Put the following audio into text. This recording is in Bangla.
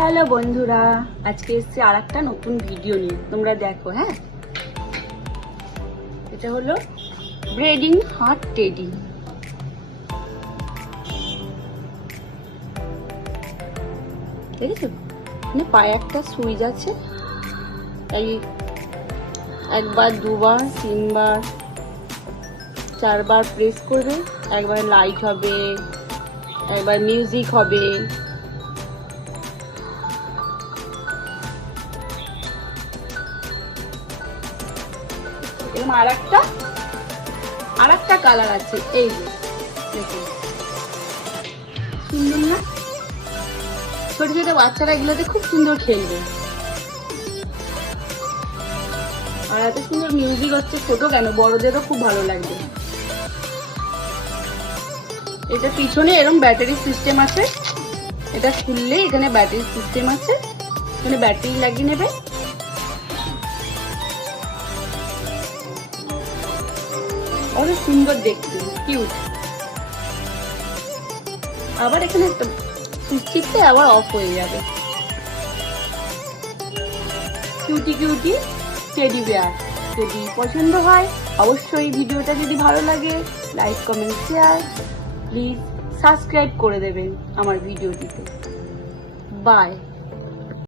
হ্যালো বন্ধুরা, আজকে এসেছি আর একটা নতুন ভিডিও নিয়ে। তোমরা দেখো। হ্যাঁ, এটা হলো ব্রেডিং হার্ট টেডি। দেখেছো, মানে পায়ে একটা সুইচ আছে, এই একবার, দুবার, তিনবার, চারবার প্রেস করবে। একবার লাইট হবে, একবার মিউজিক হবে। এরকম আর একটা কালার আছে, এই যে দেখুন, সুন্দর না? ছোট ছোট বাচ্চারা এগুলোতে খুব সুন্দর খেলবে। আর এত সুন্দর মিউজিক হচ্ছে, ছোট কেন বড়দেরও খুব ভালো লাগবে। এটা পিছনে এরকম ব্যাটারি সিস্টেম আছে, এটা খুললে এখানে ব্যাটারি সিস্টেম আছে, এখানে ব্যাটারি লাগিয়ে নেবে। অনেক সুন্দর দেখতে, কিউট। আবার এখানে একটা সুইচ টিপতে আবার অফ হয়ে যাবে। Cutie cutie teddy bear. যদি পছন্দ হয় অবশ্যই ভিডিওটা যদি ভালো লাগে like, comment, share, please subscribe করে দেবেন আমার ভিডিওটিতে। বাই।